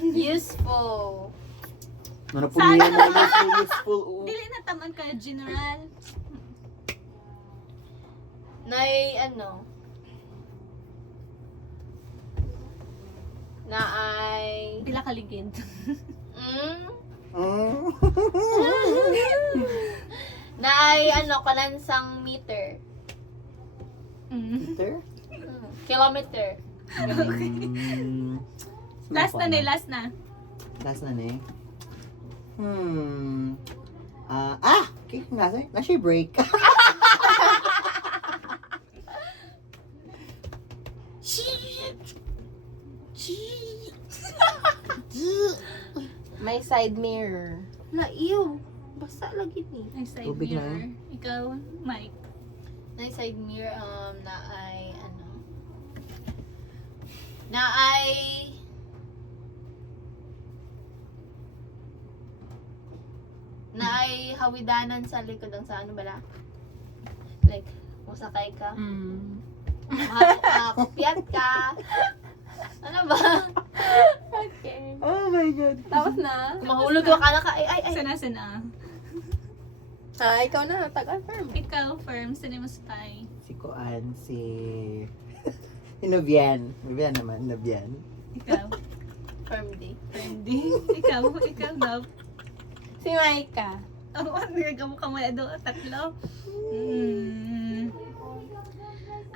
Useful. Nanapulihan na useful. Dili na taman ka general. Nay, ano? Na ay... Pila ka ligid. Na ay, ano, kalansang meter. Peter? Kilometer. Last na ni, last na. Last na ni. Okay, nasa break. May side mirror. Na, ew. Basta lagi ni. Ay, side Tubig na mirror. Ikaw, Mike. Na side mirror, na ay, ano? Na ay... Na ay hawidanan sa likod ng sa ano bala? Like, musakay ka. Makakupyat ka. Ano ba? Okay. Oh my God. Tapos na. Mahulog ka na ka. Ay. Sana. Ikaw na. Tag-confirm. Ikaw, firm. Sino mo spy? Si Koan, si... Novian. Novian naman, Novian. Ikaw. Firm day. Friendly. ikaw, love. Si Maika. Oh, ano yung ka mo tatlo?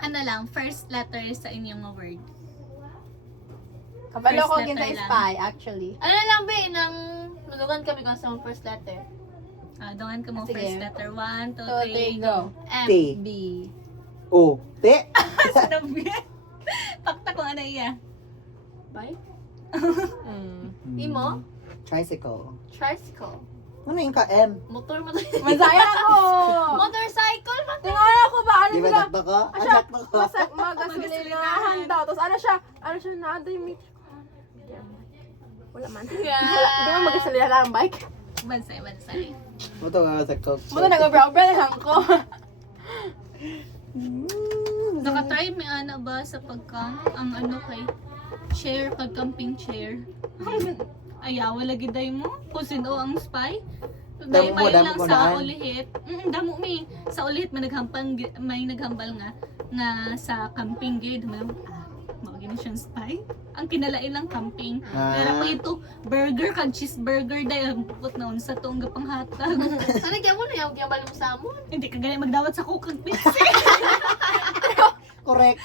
Ano lang, first letter sa inyong word. Kabalo First ko letter gin sa lang. spy, actually. Ano lang ba nang lulugan kami kung sa first letter. Dongan ka mo Sige. first letter. 1, 2, 2, 3, 3, go. M. T. B. O. T. Sinabi. Pakta ko ano iya. Bike? Imo? Tricycle. Tricycle. Ano yung ka-M? Motor. Masaya ako! Motorcycle? Tingnan ako ba? Ano Di ba sila? sakto ko? Siya, Sakto ko. magasolinahan daw. Tapos ano siya? Naaday may... Wala man. Yeah. Di ba magasolinahan ang bike? Bansay. Ito nga sakto. Muna nag-brow-brow lang ko. Nakatry may ana ba sa pagkang ang ano kay chair, pag-camping chair? Ayaw, lagi day mo? Kung sino ang spy? Dahil Damo mo, pa damo lang mo sa daan. ulihit. Damo mi. Sa ulihit may naghambal nga sa camping gid. Mawagin siyang spy. Ang kinalain lang camping. Pero kung ito, burger kag cheeseburger dahil puput na unsa to ang gapang hatag. Ano kaya mo na yung balik mo sa amon? Hindi ka ganyan magdawat sa kukang pizza. Correct.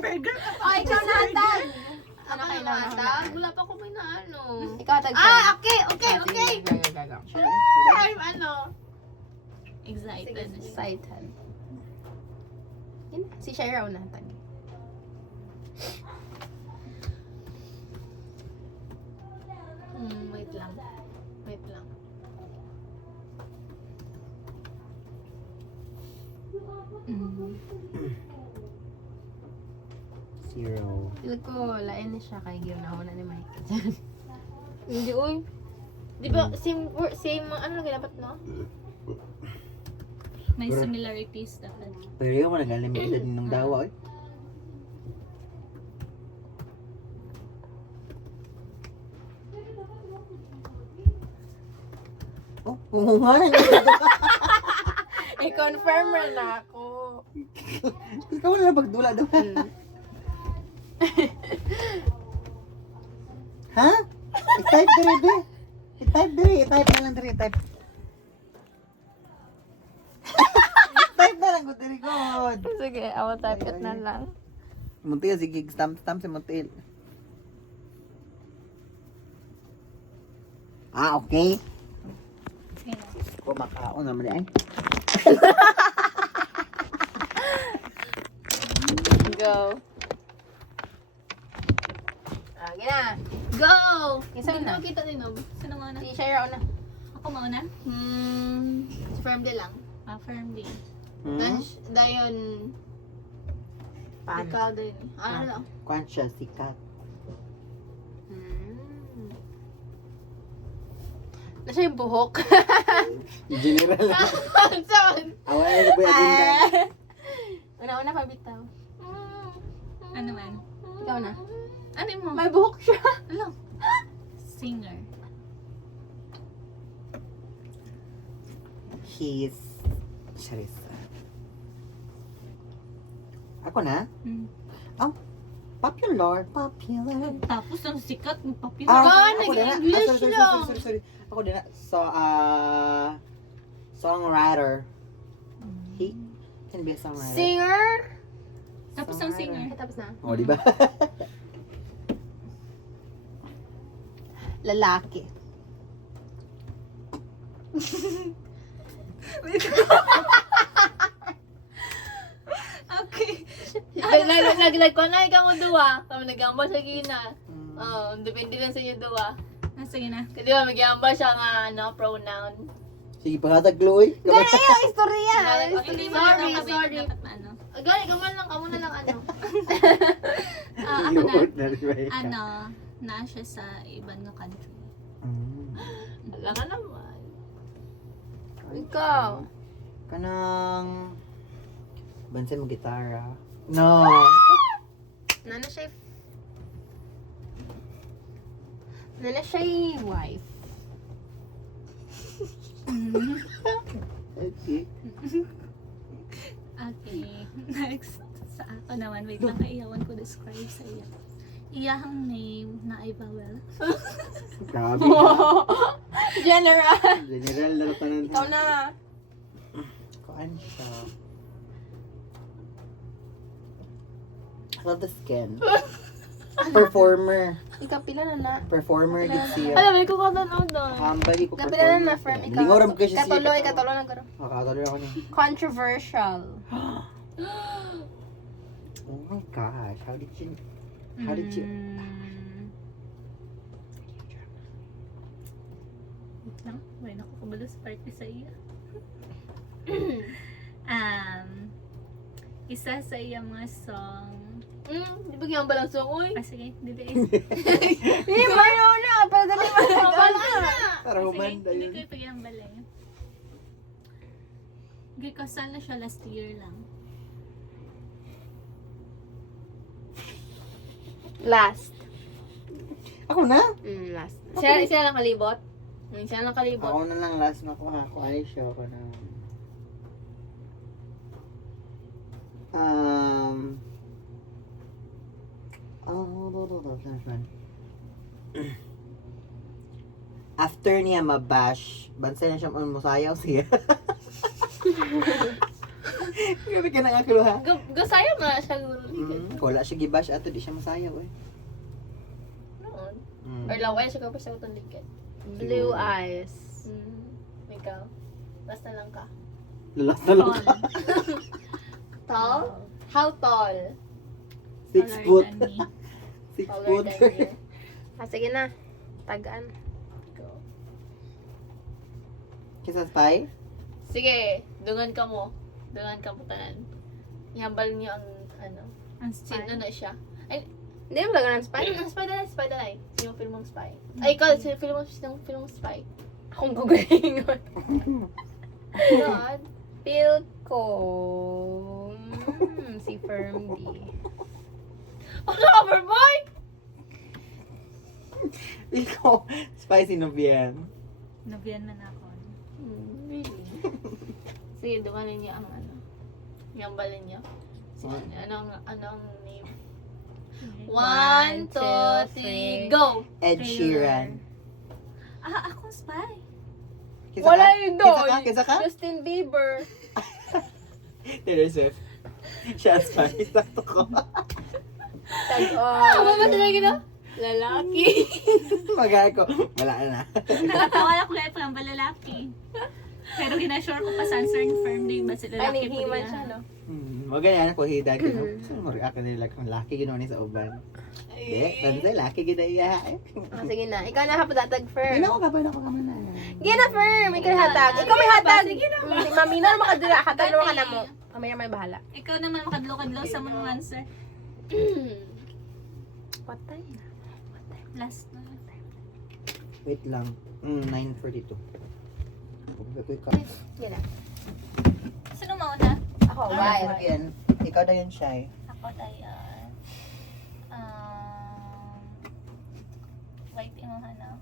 Burger. Oh, ikaw na hatag. Ano kayo na? Wala pa ko may na ano. Ikaw hatag. Okay. Go. I'm ano. Excited. Excited. Yun, si Shaira na hatag. Wait lang. Zero. Feel ko, lain na siya kay Ginawa na ni Mike. Hindi, uy. Di ba, same, ano lagi dapat no? May similarities dapat. Pero yung mga nag-limited ng dawa. Oh, pungungan. I-confirm na ako. Ikaw wala na pagdula daw. Ha? I-type diri, be. I-type na lang diri, i-type. I-type na lang ko diri, God. Sige, I will type it na lang. Muntil, sige, stamp si Muntil. Okay. Kumakaon naman ay. Go. Gina. Go! Isa Hindi na. ko makita din no. Sino mo na? Si Shaira na. Ako mauna? Firmly lang. Firmly. Dayon, Paano? ikaw din. Ano lang? Kwan siya, sikat. Nasa yung buhok. General lang. Saan? Away na ba yung Una-una pa bitaw. Ano man? Ikaw na. Ano mo? May buhok siya. Ano? He's... Charis. Ako na? Hmm. Popular. Tapos ang sikat ng popular. Ako Ako din na. nag-English lang. Sorry. Ako din na. So, songwriter. He can be a songwriter. Singer? Tapos ang singer. Ay, tapos na. Oh, di ba? Lalaki. Okay. Naglag ko na ikaw mo duwa. Kami nag-amba sa gina. Depende lang sa inyo duwa. Sige na. Kasi di ba, mag-amba siya nga, pronoun. Sige, pangatag, Chloe. Gano'n yung istorya. Hindi mo Sorry, na sorry. dapat ano. Gano'n, kaman lang, kamo na lang ano. Ako na. Lord na Rebecca. Ano, na siya sa ibang country. Wala ka naman. Ikaw. Kanang... Bansa mo gitara. No! Nana siya wife. Okay. Okay. Next. Sa ako naman. Wait lang, kaiyawan ko describe sa iya. Iyahang name na ay bawel. Grabe. General. General na tanan. Ikaw na. Kuan siya. I love the skin. Performer. Ikaw pila na na. Performer gid siya. Alam mo, ikaw ka na doon. Hambagi ko Kapila na na, firm. Ikaw. Lingoram ko siya siya. Katuloy na garo. Makakatuloy ako niya. Controversial. Oh my gosh. How did you... Wait lang. May nakakabalo sa party sa iya. Isa sa iya mga song. Di ba kiyang balang song, uy? Sige, dili. Hindi, mayo na. Pero dali mo na. Para Sige, humanda hindi yun. ko ipag-iambala. Kasal na siya last year lang. Last. Ako na? Last. Siya lang kalibot. Siya lang kalibot. Ako na lang last na kuha ko. Ay, siya ako na. After niya mabash, bansa na siya musayaw siya. Grabe ka na nga kuluha. Gasaya mo na siya. Wala siya gibash ato, di siya masayaw eh. Noon. Mm. Or laway siya kapag siya utang liket. Blue eyes. Ikaw. Basta lang ka. Lalas na lang. Tall? How tall? 6 foot. 6 Taller foot. than you. Sige na. Tagaan. Go. Kisa spy? Sige, dungan ka mo. Dungan ka mo tanan. Ihambal niyo ang Ang spy. sino na siya. Ay, hindi mo talaga ng spy? Ang spy na spy na Sino film mong spy? Ay, ikaw, sino film mong spy? Akong gugalingon. God. Feel ko. Si Fermdi. Oh, Loverboy! Ikaw, spicy no bien. Nabiyan man ako. Really? Sige, dumanin niyo ang Ihambalin niyo. Anong name? 1, 2, 3, go! Ed Sheeran. Akong spy. Kisa Wala ka? yun doon. Kisa ka? Justin Bieber. Taylor Swift. Siya spy. Sakto ko. Ano ba talaga na? Lalaki. Magaya ko. Wala na. Wala ko kaya pang balalaki. Pero ginasure ko pa sa answer ni firm day ba sila lalaki po Himan nila. siya, no? Magaya na ko hida gino. Saan mo react nila kung laki gino ni sa uban? Di, tansa laki gina iya. Sige na. Ikaw na hapadatag, Firm. Gina ko kapay na ko kaman na. Gina, Firm. Ikaw na hatag. Ikaw may hatag. Si Mamina na makadira. Hatag naman ka na mo. Kami na may bahala. Ikaw naman makadlo-kadlo sa mga answer. Patay na. Last na. Wait lang. 9:42. Yan na. Sino mauna? Ako, Bye. bye. Yan. Ikaw na yan, Shy. Ako tayo. Wait, imuha na.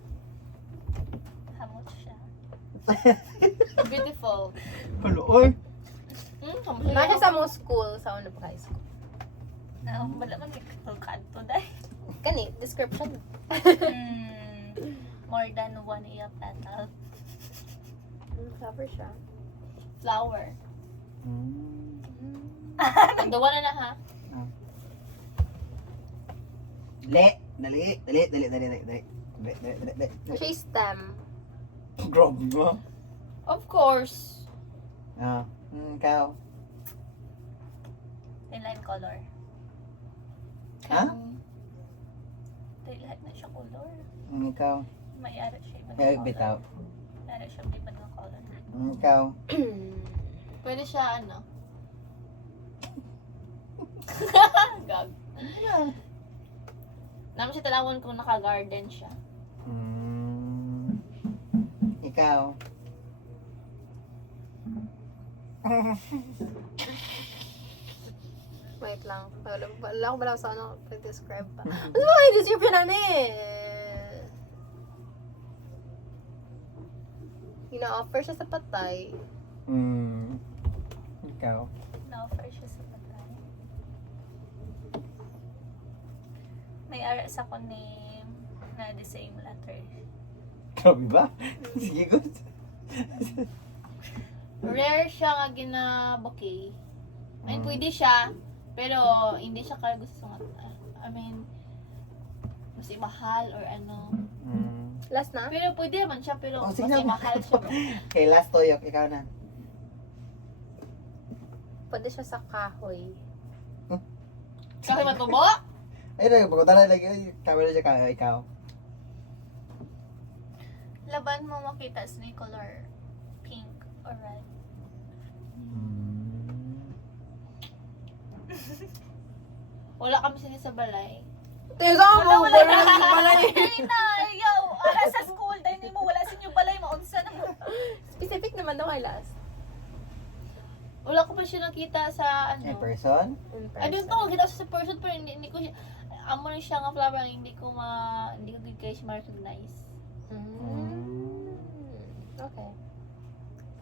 Hamot siya. Beautiful. Hello, oy. Nasa sa mo school, sa ano pa high school. Wala man may kanto dahil. Kani, description. More than 1 year petal. Flower siya. Flower. Dawa na ha. Dali. Siya stem. Grabe mo. Of course. Ikaw. Inline color. Ha? Dahil lahat na siya color. Ikaw. May ara siya ibang Kaya color. bitaw. May ara siya ibang color. Ikaw. Pwede siya ano. Gag. Naman siya talawon kung naka-garden siya. Ikaw. Wait lang. Wala ko ba sa ano pag-describe pa. Ano ba kayo description na Ina-offer siya sa patay. Ikaw. Na-offer siya sa patay. May ara sa ko name na the same letter. Grabe ba? Sige, good. Rare siya nga gina-bouquet. I mean, pwede siya, pero hindi siya kaya gusto nga. I mean, mas mahal or ano. Last na? Pero pwede naman siya, pero Oh, mas sige na. mahal siya. Okay, last toyok. Ikaw na. Pwede siya sa kahoy. Kasi matubo? Ay, pagkota na lagi. Kamera siya kayo. Ikaw. Laban mo makita sa may color pink or red. Wala kami sila sa balay. Tiyo mo! Wala na sa balay! Ay na! Yaw! Ara sa school! Dahil hindi mo wala sa inyo balay. Maunsa na mo. Specific naman daw kay last. Wala ko pa siya nakita sa In ano. person? I don't know, kita ko siya sa person pero hindi ko siya, amo na siya nga flower, hindi ko good kayo siya ma-recognize. Okay.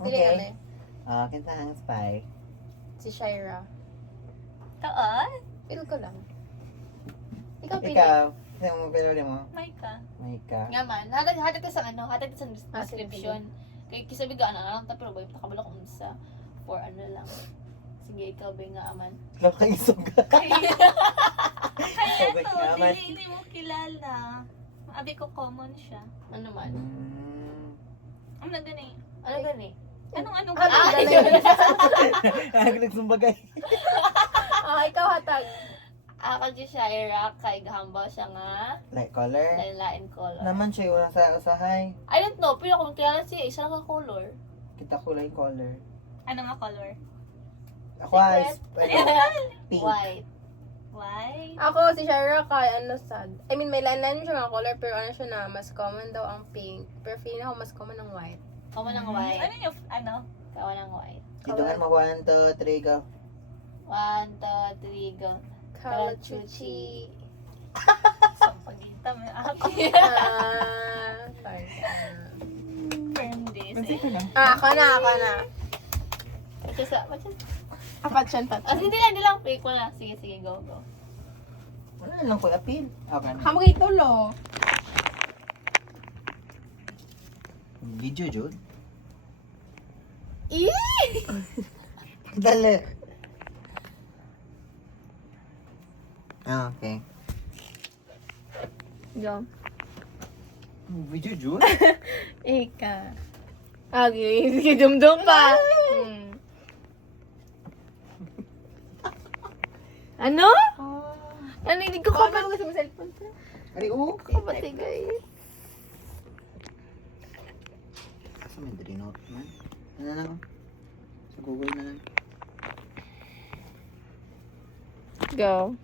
Sino Okay. kami? Kinta ang spy. Si Shira. Taan? Feel ko lang. Ikaw, pili. Ikaw. Sino mo pinuli mo? Maika. Mika. Nga man, hatag ka sa ano, hatag ka sa Ah, description. Kaya kisabi ka, ano lang, pero ba, nakabala ko unsa, for ano lang. Sige, ikaw ba nga aman. Nakaisog ka. Kaya Sabi to, ka naman. hindi mo kilala. Abi ko common siya. Ano man? Ano na gani? Ano gani? Anong Ah, gani? Ako nagsumbagay. Ikaw hatag. Ako di siya, Ira, kay gahambaw siya nga, Light color? lain-lain color. Naman siya wala sa usahay. I don't know, pero kung kilala siya, isa lang ka color. Kita ko lang yung color. Ano nga color? Ako ay pink. White. Why? Ako, si Shira kay ano sad. I mean, may line-line siya nga color, pero ano siya na, mas common daw ang pink. Pero feeling ako mas common ang white. Kawa ng white. Ano yung, ano? Kawa ng white. Dito nga mo 1, 2, 3, go. 1, 2, 3, go. Kalachuchi. Sa pagkita mo ako. Sorry. Firm this Pansin ko lang. Ako na. Ito sa, what's it? Patsan. Hindi lang. Fake ko na. Sige, go. Wala lang ko appeal. Okay na. Hamog itulo. Video, Jude. Eee! Dali. Okay. Go. Video, Jude? Ika. Okay, sige, dumdum pa. Ano? Ano, hindi ko kapag sa cellphone ko. Ari, Kapatid, guys. Asa may dali note man? Ano lang? Sa Google na lang. Go.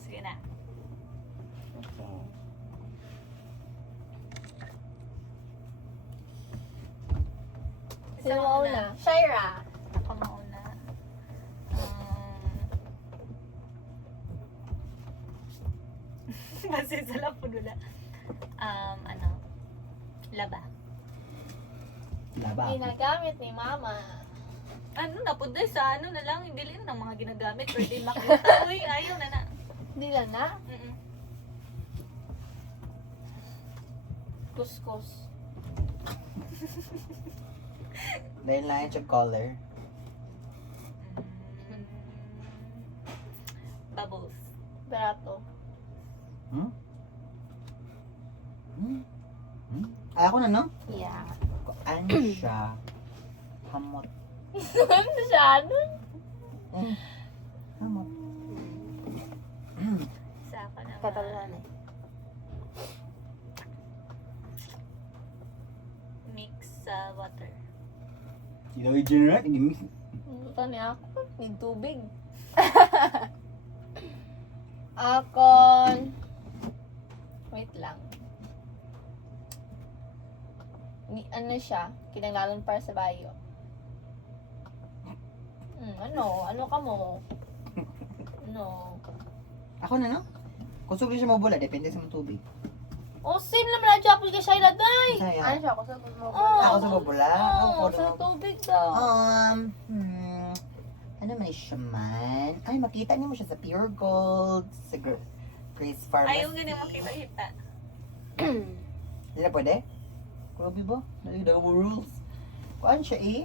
Sige na. Sino mauna? Shira. Ako mauna. Kasi sa lapod wala. Ano? Laba. Laba. Ginagamit ni mama. Ano na po sa ano na lang, hindi lang ng mga ginagamit pero di makita. Uy, ayaw na na. Hindi lang na. Mm-mm. Kuskus. Dahil na yung color. Mm. Bubbles. Barato. Hmm? Ay, ako na, no? Yeah. Ano siya? Hamot. Ano siya? Ano? Hamot. Sa ako naman. Katalunan eh. Mix sa water. Sino yung generate? Ito niya ako. Need tubig. Akon. Wait lang. Ano siya? Kinanglalan para sa bayo. Ano? Ano ka mo? Ano? Ako na, no? Kung sugli siya mabula, depende sa mga tubig. Oh, same naman na Apple ka siya day. Sayang. Ano siya? Ako sa mo. Ako sa mabula? Oo, sa tubig daw. Ano man siya man? Ay, makita niyo mo siya sa Pure Gold, sa Grace Pharmacy. Ayaw ganun makita-hita. Hindi na pwede? Grabe ba? Nalagdag mo rules. Kuan siya eh?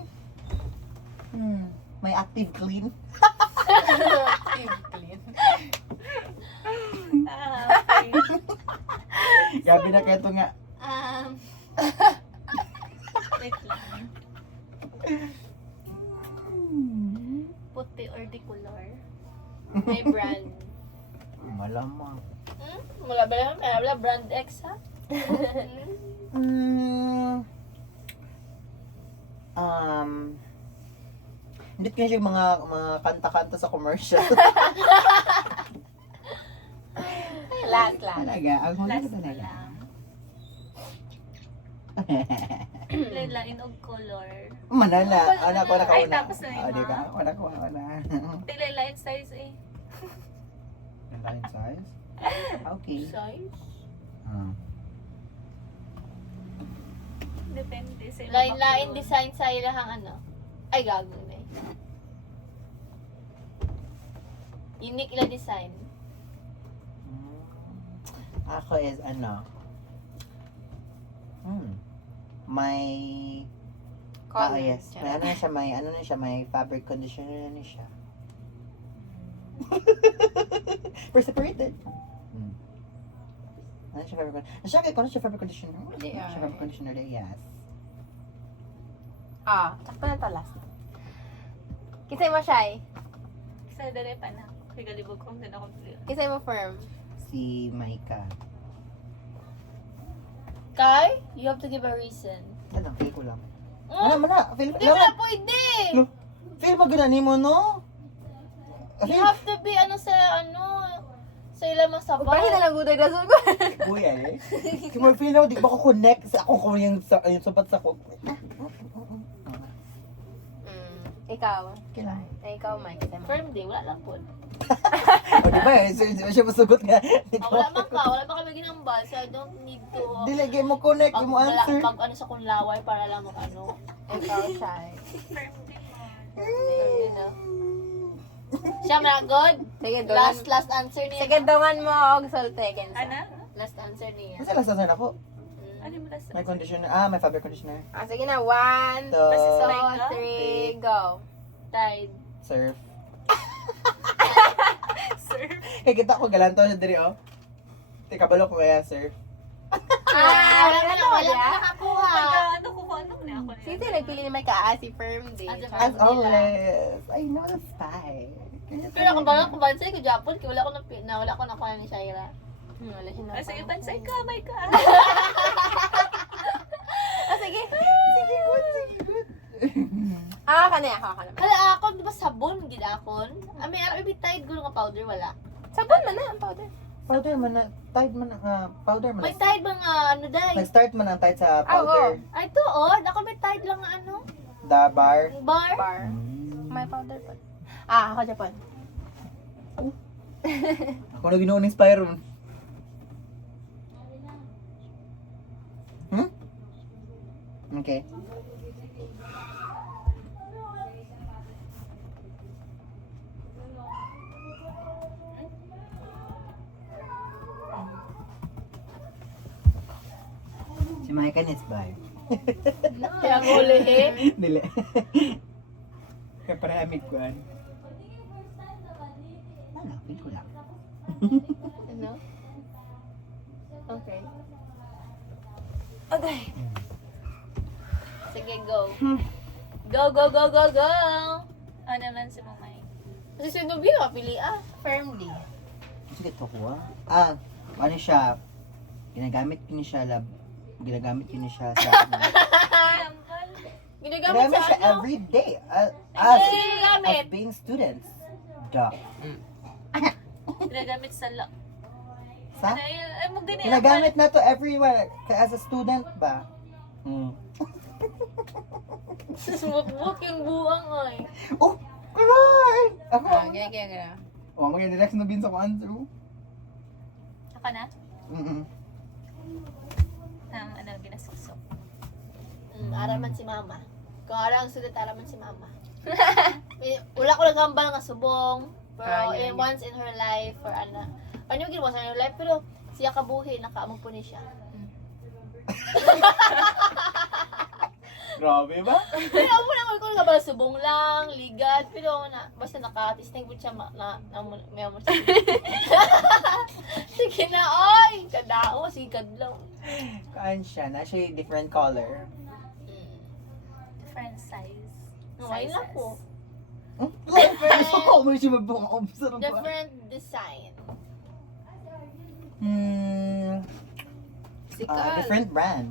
May active clean. Clean. Okay. Gabi na kaya ito nga. Wait lang. Puti or di color. May brand. Malamang. Mula ba lang? Wala brand X ha? Hindi ko siya mga kanta-kanta sa commercial. Last. Talaga, ako na Last na talaga. lang. Lain og color. Manala. Ano ko na Ay, kauna. tapos na yun, O, di ba? ha? Ako na kauna na. Lain size eh. Yung line size? Okay. Size? Depende sa ilang Lain-lain makulon. design sa ilahang ano. Ay, gago na eh. Unique ila design. Ako is ano? May yes. May ano na siya, may fabric conditioner na siya. Pero separated. Ano siya fabric conditioner? Siya kaya kung siya fabric conditioner? They are. Siya fabric conditioner day, yes. Sakto na to last. Kisay mo siya eh. Sa dali pa na. Kaya galibog kong din ako clear. Kisay mo firm. Si Maika. Kai, you have to give a reason. Ano, feel ko lang. Oh, Ano mo na? Feel hindi mo na pwede! Feel mo ganani mo, no? You have to be sa ilang Pagpahin na masabay. lang guday na sugo. Kuya eh. Kung feel na, di ba ko connect sa ako kung yung sapat sa ko. Ikaw. Kailan? Ikaw, Mike. Kisay mo. Firm day, wala lang po. O di ba eh, siya masugot nga. Wala man ka, wala pa kami ginambal, so I don't need to Dilagay mo connect, di mo answer. pag ano sa kunlaway para lang Ikaw, siya. Firm din mo. you know. Siya good. Sige, dungan. Last answer niya. Sige, dungan mo og solteken sa. Ana? Last answer niya. Kasi last na ako. Ano mo last? May conditioner. May fabric conditioner. Sige na, 1, 2, So, 3, go. Tide. surf. Sir. Kaya kita ko galanto siya diri oh. Teka, balo ko kaya surf. Wala ka ya? nakakuha. Ano ko ano na ako na. Sino nagpili ni Mike si firm din? As always, I know the spy. Pero kung ba kung bansay ko Japon, kaya wala ko nakuha ni Shaira. Wala siya na. Sige, bansay ka, may ka. Sige. Sige, good. Kanaya ako. Hala akon, di ba sabon gid akon? May araw Tide gulo nga powder wala. Sabon man na ang powder. Powder man na, Tide man na, powder man May na. Tide ba nga ano day? Nag-start man ang Tide sa powder. Ay tuod, ako may Tide lang nga ano. The bar. Bar. Bar. May powder pa. Ako Japan. Ako na ginoon ng Spyron. Okay. Si Micah needs by. Kaya ko ulihin. Dili. Kaya para amig ko an. Hanapin ko lang. Ano? Okay. Okay. Sige, go. Go, go, go, go, go! Ano naman si Mamay? Kasi si Nubi, pili Firmly. Sige, to ko ano siya, ginagamit ko niya siya, ginagamit ko niya siya sa Ginagamit ginagamit sa siya ano? every day. As Ginagamit. being students. Duh. Ginagamit sa Sa? Ay, magdini. Ginagamit na to everywhere. Kaya as a student ba? Smooth yung buwang ay. Oh! Karay! Ako! Gaya. Oh, mag-direct na bin sa kuan through. Ako na? Mm-mm. Ano, ginasuso. Araman si mama. Kung arang sulit, araman si mama. Wala ko naghambal nga subong. Pero Yeah. once in her life, or ano yung ginawa sa her life, pero siya kabuhi, nakaamong po ni siya. Grabe ba? Pero ako naman ko nga subong lang, ligad, pero basta nakatisting po siya may amor siya. Sige na, oy! Kadao, sigad lang. Kaan siya? Na siya yung different color. Different size. Ngayon lang po. Gusto ko mo siya mag-observe ba? Different design. Different brand.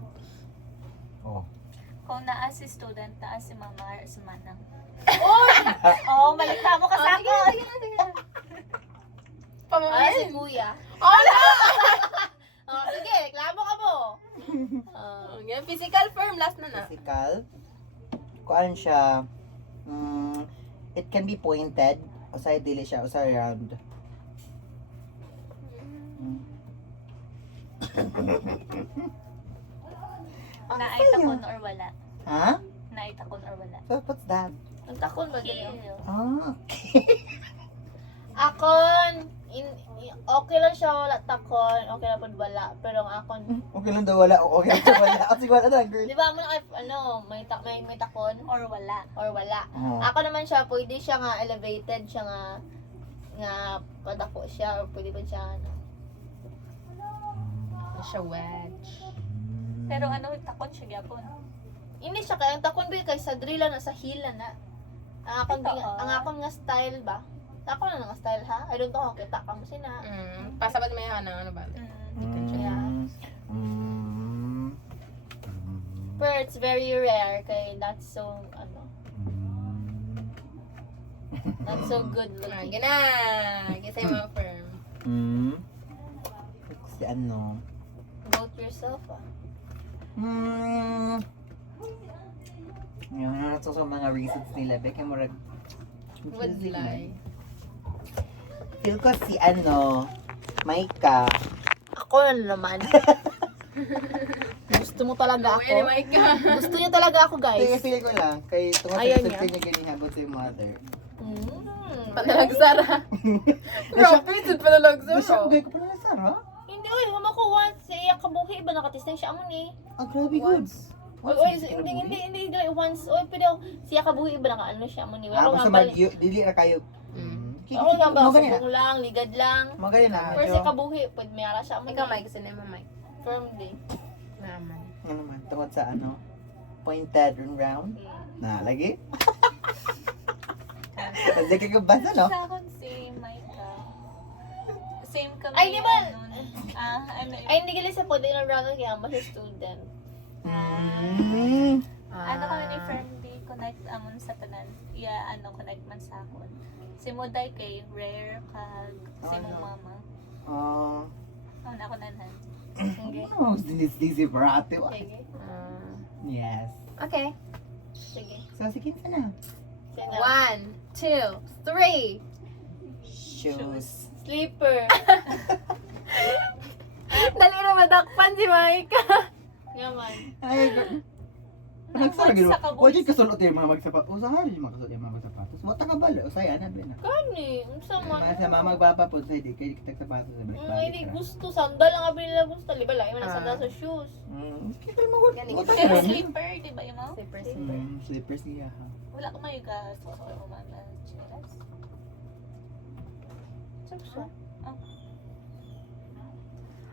Oh. Kung naa si student, naa si mama or si manang. Oy! Oo, malita mo ka sa akin. Ay, si kuya. Ala! Sige, reklamo ka mo. Physical firm, last na na. Physical. Kuan siya. It can be pointed. Usay dili siya, usay round. Naitakon or wala. Ha? Naitakon or wala. So, what's that? Nagtakon ba ganyan? Ah. Akon, okay lang siya wala takon, okay lang po wala. Pero ang akon, Okay lang daw wala. Okay lang daw wala. Sige, wala na, girl. di ba mo may takon Or wala. or wala. Oh. Ako naman siya, pwede siya nga elevated, siya nga padako siya, or pwede pa siya Siya wedge. Pero ano, takon siya gyapon. Hindi siya kaya ang takon ba kay sa drilla na sa hila na. Ito, Ang akon nga style ba? Ako na nga style ha. I don't know kung kita ka mo sina. Pasabat may hana, ano ba? Pero it's very rare kay that's so not so good looking. Gina! Gisa yung mga firm. Si ano? Vote yourself Yung nato sa mga reasons nila. Beka mo rag... Would lie. Feel ko si ano, Maika. Ako na naman. Gusto mo talaga Uy, ako? anyway ka. Gusto niyo talaga ako, Kaya guys. feel ko lang, kay tungkol Ayaw sa niya. kanya ganihabot sa yung mother. Panalagsara. Grabe, ito panalagsara. Basta ko gaya ko pala na Sara? Hindi, oy, humako once sa iya kabuhi ba nakatisting siya mo ni. Ah, grabe good. Oy, hindi once. Oy, pero siya kabuhi ba nakaano siya mo ni. Ah, Pero basta nga mag dili ra kayo. ako nga ba, Magaling na. subong lang, ligad lang. Magaling na. Pero siya kabuhi, pwede may ara siya mo Ikaw, Mike, gusto na mo, Mike. Firm day. Naman. Ano naman, tungkol sa ano? Pointed and round? Na, lagi? Kasi kagabasa, no? Sa akin si Micah. Same kami. Ay, di ba? Ano yun? Ay, hindi gali sa pwede na round kaya mas student. Ano kami ni Firmly connect amon sa tanan. Iya connect man sa akon. Si Moday kay rare kag si mong mama. Ano ako nanan. Sige. Oh, sinis-sisi parati. Sige. Yes. Okay. Sige. So, sige na. Sige na. 1, 2, 3. Shoes. Sleeper. Dali na madakpan si Mike. Yaman. Ay, Panagsara gid. Sa kabos. Wa jud kasulot yung mga magsapatos. Usahay yung mga kasulot yung mga magsapatos. Wa ta kabalo, usay ana ba na. Kani, unsa man. Mga sa mga magpapapod sa di kay kitag sapatos sa balik. Hindi gusto sandal ang abili nila gusto. Di ba lang yung sandal sa shoes. Kita mo Gani, ko. Pero slipper, di ba yun mo? Super. Slippers niya ha. Wala ko may gas. Wala ko mga chinelas.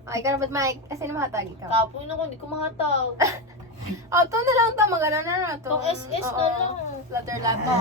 Ay, ikaw na ba't Mike? Kasi namatag ikaw. Kapoy na ko, hindi ko mahatag. Oh, to na lang to. Magana na na to. Pang SS na Oo. lang. Letter laptop.